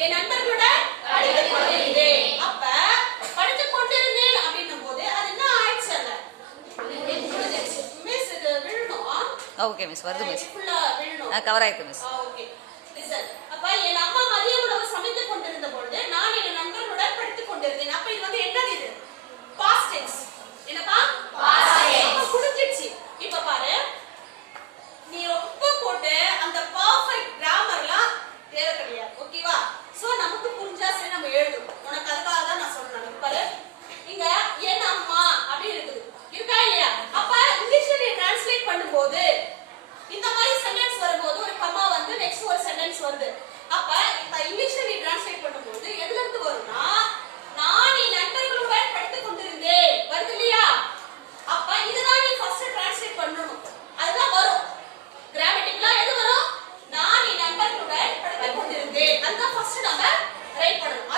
என் நண்பர்களுடன் படித்துக் கொண்டிருந்தேன். அப்ப படித்துக் கொண்டிருந்தேன் அப்படின்னும் போது அது என்ன ஆயிடுச்சு? மிஸ் இது விழணும். ஓகே மிஸ், வருது மிஸ். ஃபுல்லா விழணும். கவர் ஆயிருக்கு மிஸ். ஓகே. லிசன். அப்ப என் அம்மா மதிய உணவு சமைத்துக் கொண்டிருந்த பொழுது நான் என் நண்பர்களுடன் படித்துக் கொண்டிருந்தேன். அப்ப இது வந்து என்னது? இது பாஸ்ட் டென்ஸ். என்னப்பா? Past tense. அப்ப புரிஞ்சிடுச்சு. இப்ப பாரு, நீ ரொம்ப போட்டு அந்த பெர்ஃபெக்ட் கிராமர்லாம் தேவை கிடையாது. ஓகேவா? சோ நமக்கு புரிஞ்சா சரி நம்ம எழுதுறோம். உனக்கு அதுக்காக தான் நான் சொல்றேன். பாரு, இங்க என் அம்மா அப்படி இருக்குது. இருக்கா இல்லையா? அப்ப இங்கிலீஷ்ல நீ டிரான்ஸ்லேட் பண்ணும்போது இந்த மாதிரி சென்டென்ஸ் வரும்போது ஒரு கமா வந்து நெக்ஸ்ட் ஒரு சென்டென்ஸ் வருது. அப்ப இப்ப இங்கிலீஷ்ல நீ டிரான்ஸ்லேட் பண்ணும்போது எதுல இருந்து வரும்னா, நான் என் நண்பர்களுடன் படித்துக் கொண்டிருந்தேன் வருது இல்லையா? அப்ப இதுதான் நீ ஃபர்ஸ்ட் டிரான்ஸ்லேட் பண்ணணும். அதுதான் வரும். கிராமட்டிக்கலா எது வரும்? நான் என் நண்பர்களுடன் படித்துக் கொண்டிருந்தேன். அதுதான் ஃபர்ஸ்ட் நம்ம ரைட் பண்ணணும்.